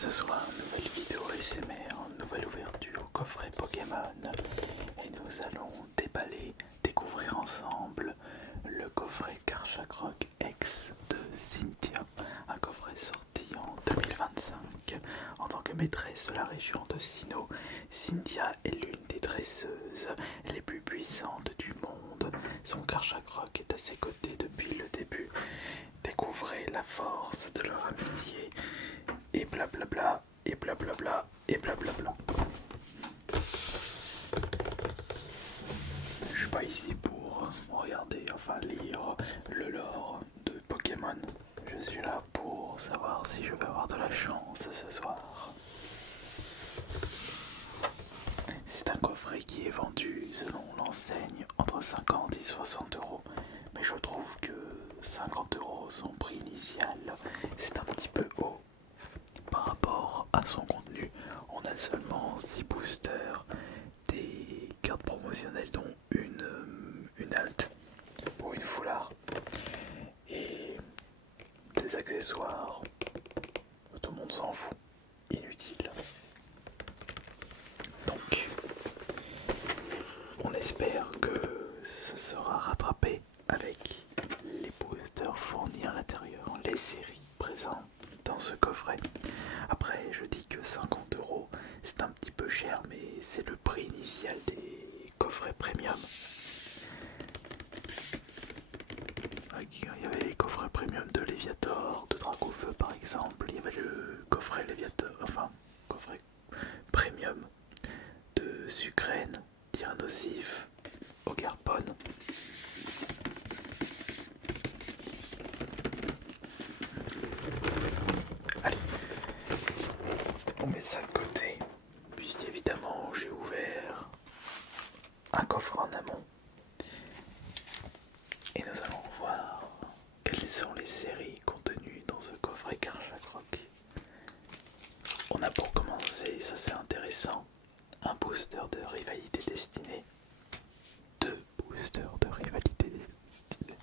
Ce soir, nouvelle vidéo ASMR, nouvelle ouverture au coffret Pokémon et nous allons découvrir ensemble le coffret Karchakrok X de Cynthia, un coffret sorti en 2025. En tant que maîtresse de la région de Sinnoh, Cynthia est l'une des dresseuses les plus puissantes du monde. Son Karchakrok est à ses côtés depuis le début. Découvrez la force de leur amitié et blablabla, et blablabla, et blablabla. Je suis pas ici pour regarder, enfin lire le lore de Pokémon. Je suis là pour savoir si je vais avoir de la chance ce soir. C'est un coffret qui est vendu selon l'enseigne entre 50 et 60 euros. Mais je trouve que 50 euros, son prix initial, c'est un petit peu haut. Par rapport à son contenu, on a seulement 6 boosters, des cartes promotionnelles dont une halte pour une foulard et des accessoires, tout le monde s'en fout, inutile. Donc on espère que ce sera rattrapé avec les boosters fournis à l'intérieur, les séries présentes dans ce coffret. Après, je dis que 50 euros, c'est un petit peu cher, mais c'est le prix initial des coffrets premium. Il y avait les coffrets premium de Léviator, de Dracofeu par exemple. Il y avait le coffret Léviator, enfin, coffret premium de Sucrène, Tyrannosif, Ogarpon. Allez, on met ça de côté. Puis évidemment, j'ai ouvert un coffre en amont. Et nous allons voir quelles sont les séries contenues dans ce coffret Karchakrok. On a pour commencer, ça c'est intéressant, un booster de rivalité destinée. Deux boosters de rivalité destinée.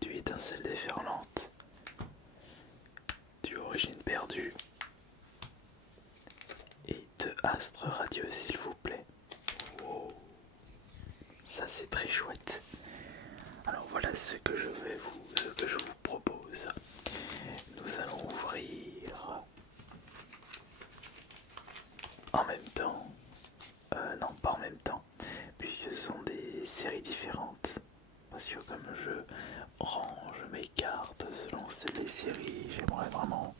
Du étincelle déferlante. Du origine perdue. Et de astre radieux s'il vous plaît. Wow. Ça c'est très chouette. Alors voilà ce que je vous propose. Nous allons ouvrir en même temps. Non, pas en même temps, puisque ce sont des séries différentes. Parce que comme je range mes cartes selon les séries, j'aimerais vraiment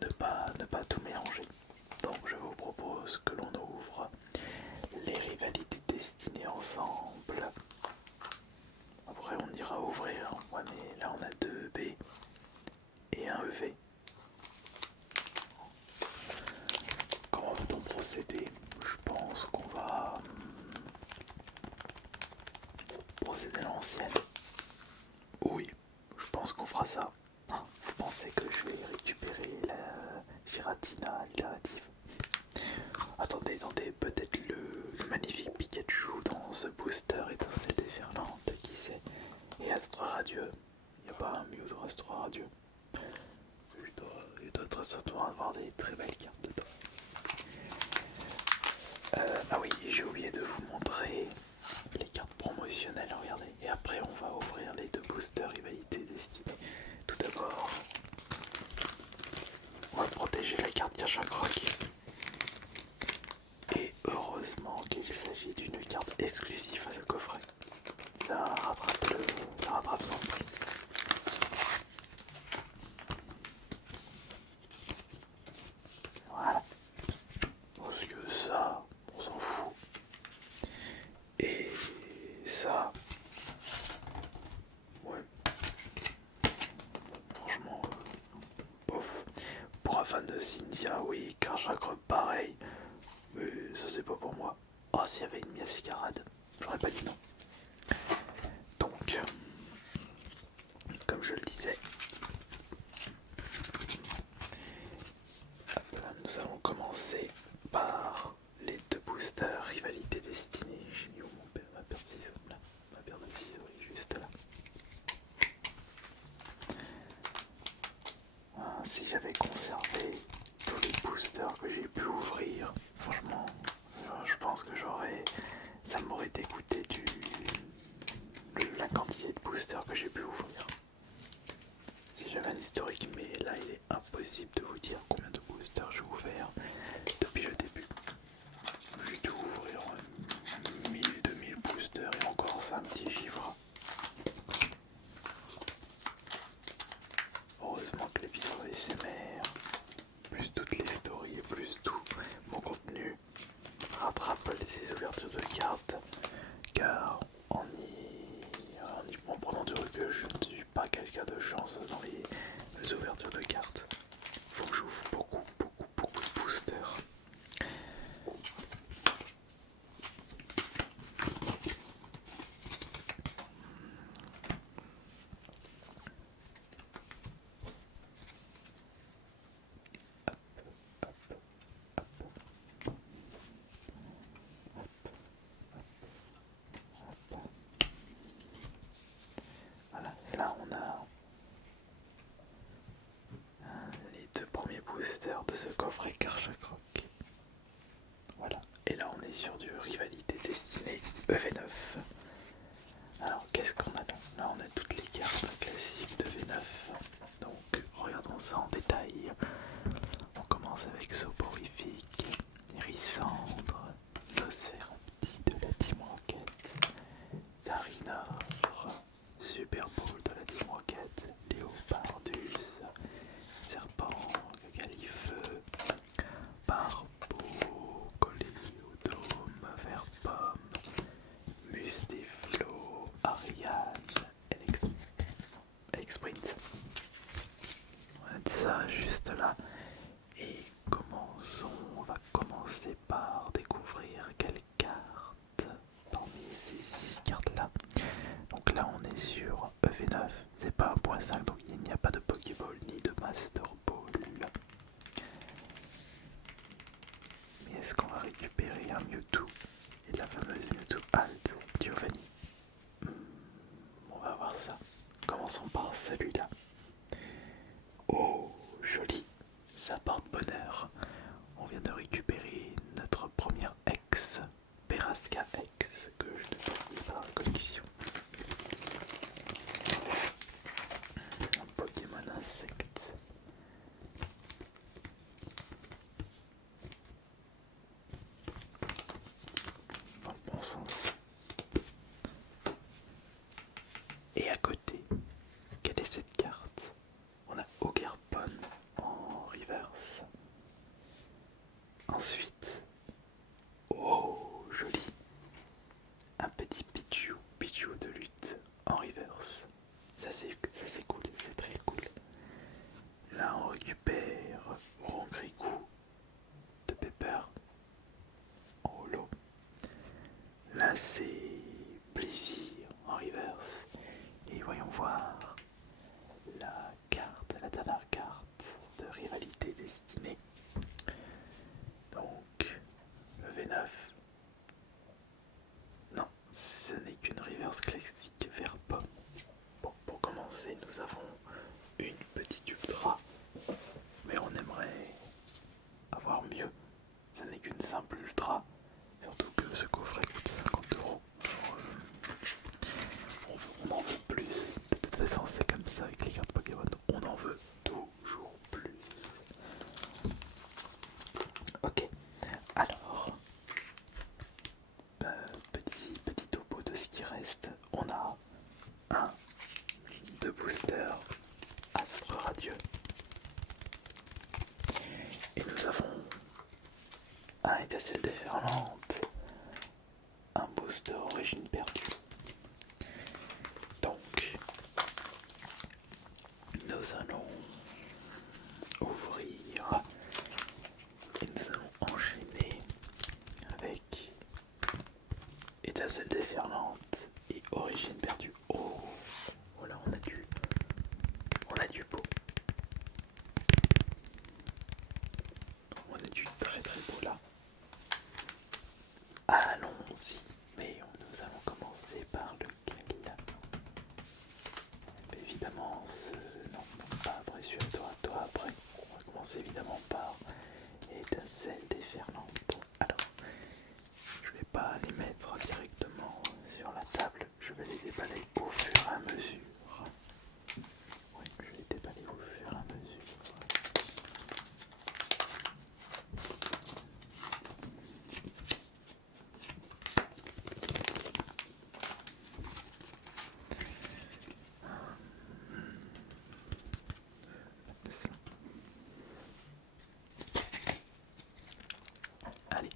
ne pas tout mélanger. Donc je vous propose que l'on ouvre les rivalités destinées ensemble. Après on ira ouvrir, ouais mais là on a 2 B et un EV. Comment va-t-on procéder? Je pense qu'on va procéder à l'ancienne. Oui, je pense qu'on fera ça. Vous pensez que je vais récupérer la Giratina alternative? Attendez, peut-être le magnifique Pikachu dans ce booster étincelle déferlante, qui sait? Et Astre Radieux, il n'y a pas un Mew Astre Radieux? Il doit certainement avoir des très belles cartes dedans. Ah oui, j'ai oublié de vous montrer les cartes promotionnelles, regardez. Et après on va ouvrir les 2 boosters rivalité destinés. Tout d'abord, on va protéger la carte Karchakrok. Et heureusement qu'il s'agit d'une carte exclusive à ce coffret. Ça rattrape son prix. Voilà. Parce que ça, on s'en fout. Et ça, ouais. Franchement, bof. Pour un fan de Cynthia, oui, Karchakrok pareil. Mais ça c'est pas pour moi. Oh, s'il y avait une Miascarade, j'aurais pas dit non. Donc, comme je le disais, nous allons commencer par les 2 boosters rivalité destinée. J'ai mis où ma paire de ciseaux là? Ma paire de ciseaux est juste là. Ah, c'est si j'avais conservé tous les boosters que j'ai pu ouvrir, franchement, je pense que ça m'aurait dégoûté la quantité de boosters que j'ai pu ouvrir. Si j'avais un historique, mais là il est impossible de vous dire combien de boosters j'ai ouvert depuis le début. J'ai dû ouvrir 1000-2000 boosters et encore c'est un petit chiffre. Heureusement que les vidéos ASMR, plus toutes les stories et plus tout mon contenu rattrape ces ouvertures de cartes, car en prenant du recul, je ne suis pas quelqu'un de chance dans les ouvertures de cartes. Faut que j'ouvre beaucoup de boosters. Voilà, et là on a les deux premiers boosters de ce coffret Karchak Rock. Voilà, et là on est sur du Rivalité Destinée EV9. Alors qu'est-ce qu'on a là? Là on a toutes les cartes classiques de V9. Donc regardons ça en détail. On commence avec Soporifique, Hérissandre, Nosferapti de la Team Rocket, Darinor, Super Bowl de la Team Rocket, Léopardus, Serpent, Galifeu, Barbeau, Coléodome, Verpomme, Mustiflo, Ariane, Sprint. On va mettre ça juste là. Et on va commencer par découvrir quelle carte parmi ces 6 cartes là. Donc là on est sur EV9, c'est pas 1.5 donc il n'y a pas de Pokéball ni de Master Ball. Mais est-ce qu'on va récupérer un Mewtwo et la fameuse Mewtwo Alt Giovanni? On va voir ça. Commençons par celui-là. Oh, joli, ça porte bonheur. On vient de récupérer notre première ex, Peraska X, que je ne trouve pas dans la collection. Un Pokémon insecte. Dans le bon sens. Et à côté, quelle est cette carte? On a Ogerpon en reverse. Ensuite, oh joli, un petit Pichu de lutte en reverse. Ça c'est cool, c'est très cool. Là on récupère Rongricou de Pepper en holo. Là c'est Plaisir en reverse. Et voyons voir la dernière carte de Rivalité Destinée. Donc le V9. Non, ce n'est qu'une reverse classique vert pomme. Bon, pour commencer, nous avons une petite ultra, mais on aimerait avoir mieux. Ce n'est qu'une simple ultra, surtout que ce coffret coûte 50 €. commence évidemment par étincelles déferlantes. Alors, je vais pas les mettre directement sur la table, je vais les déballer au fur et à mesure. Oui, je vais les déballer au fur et à mesure. Allez,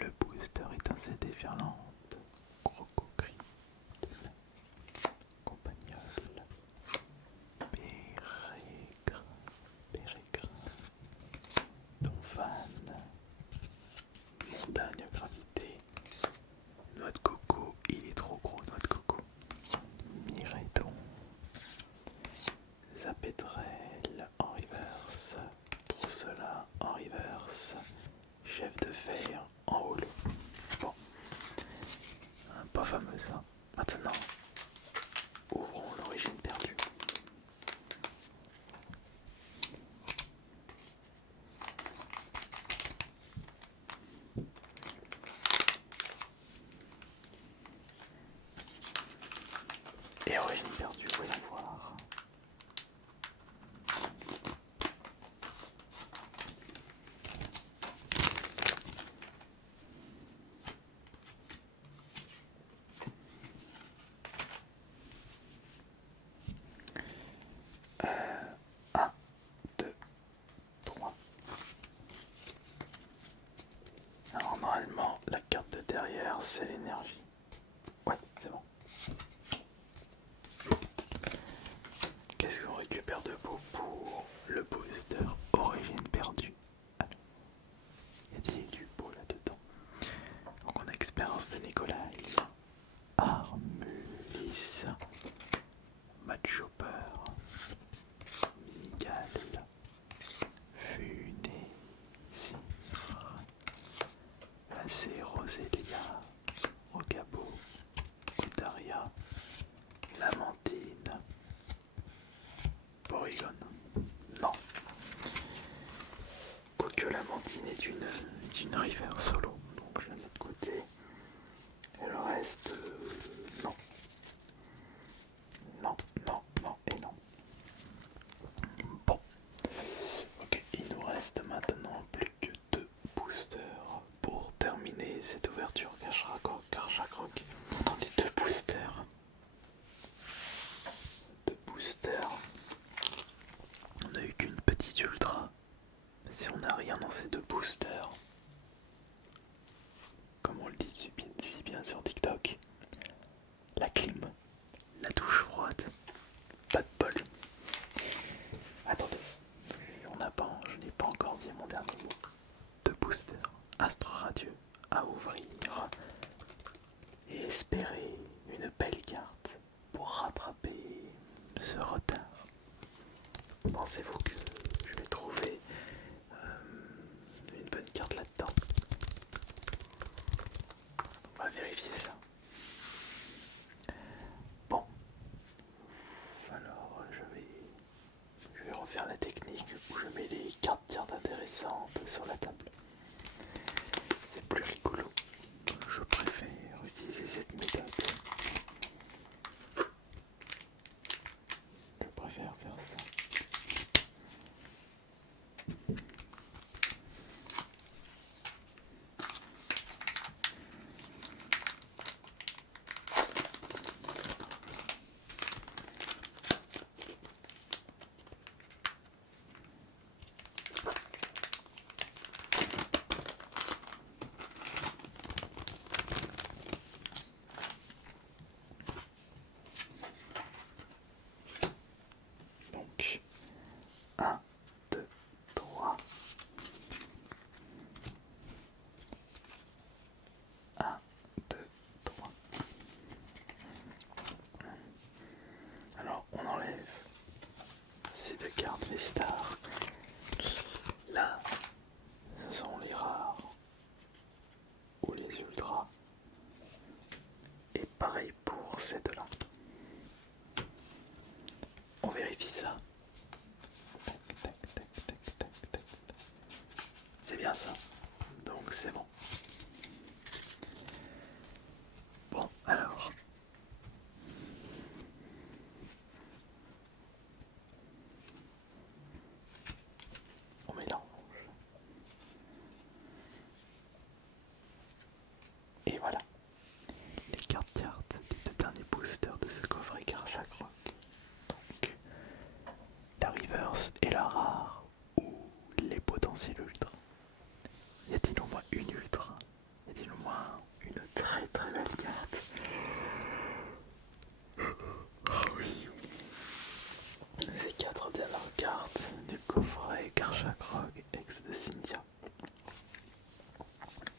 le booster étincelle déferlante, Crococrypte, Compagnole, Pérégrin, Donphan, Montagne Gravité, Noix de coco, il est trop gros, Noix de coco, Mireton, Zapétrel en reverse, Trousselin en reverse, Chef de fer en holo. Bon, pas fameux ça. Maintenant, ouvrons l'origine perdue. Et origine perdue, voyons voir. Un, deux, trois. Alors normalement, la carte de derrière, c'est l'énergie. Ouais, c'est bon. Qu'est-ce qu'on récupère de beau pour le booster origine perdue? Y a-t-il du beau là-dedans? Donc on a expérience de Nicolas, Armulis, Matchhopper, Minigal, Funésir, Lacé, Rosélia, Rocabo, Otaria, Lamentine, Porygon. Non. Quoique Lamentine est d'une river solo, donc je la mets de côté. Et le reste, non. Non, non, non et non. Bon. Ok, il nous reste maintenant plus que 2 boosters pour terminer cette ouverture Karchakroc. Attendez, 2 boosters. 2 boosters. On n'a eu qu'une petite ultra. Si on n'a rien dans ces 2 boosters, comme on le dit si bien sur TikTok, la clim, la douche froide, pas de bol. Attendez, je n'ai pas encore dit mon dernier mot. 2 boosters, Astre Radieux à ouvrir et espérer une belle carte pour rattraper ce retard. Pensez-vous que je vais trouver une bonne carte là-dedans? On va vérifier ça. Bon, alors je vais refaire la technique où je mets les cartes intéressantes sur la table. C'est plus rigolo. Je préfère utiliser cette méthode. bien ça. Donc c'est bon. Bon, alors. On mélange. Et voilà. Les cartes des deux derniers boosters de ce coffret Karchak Rock. Donc, la reverse et la rare, ou les potentiels ultra. Y a-t-il au moins une ultra? Y a-t-il au moins une très très belle carte? Ah oui. Ces 4 dernières cartes du coffret Karchak Rock ex de Cynthia.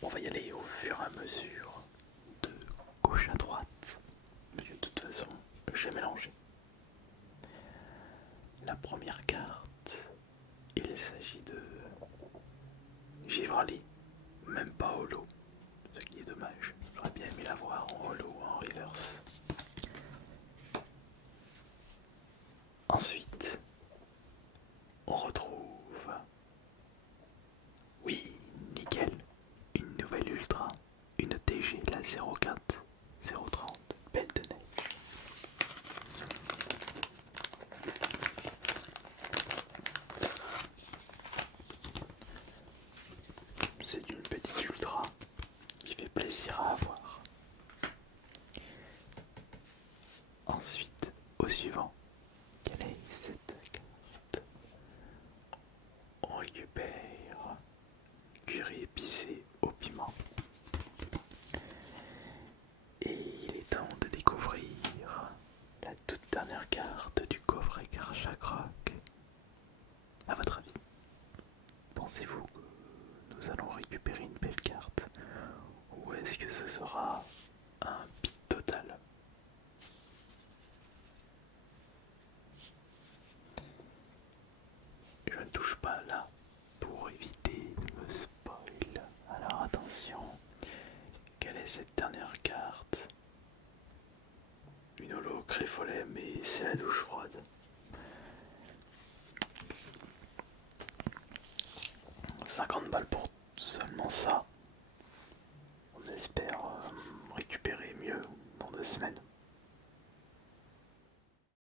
On va y aller au fur et à mesure, de gauche à droite. Mais de toute façon, j'ai mélangé. La première carte, il s'agit de Givrali, même pas holo, ce qui est dommage. J'aurais bien aimé la voir en holo ou en reverse. Ensuite, on retrouve, oui, nickel, une nouvelle ultra, une TG, la 04 030, belle de neige. C'est une petite ultra qui fait plaisir à avoir. Ensuite, au suivant, quelle est cette carte? On récupère curry épicé au piment. Et il est temps de découvrir la toute dernière carte du coffret Karchak Rock. A votre avis, pensez-vous que nous allons récupérer une belle carte? Ou est-ce que ce sera un pit total? Je ne touche pas là pour éviter de me spoil. Alors attention, quelle est cette dernière carte? Une holo créfolet, mais c'est la douche froide. 50 balles pour seulement ça. On espère récupérer mieux dans 2 semaines.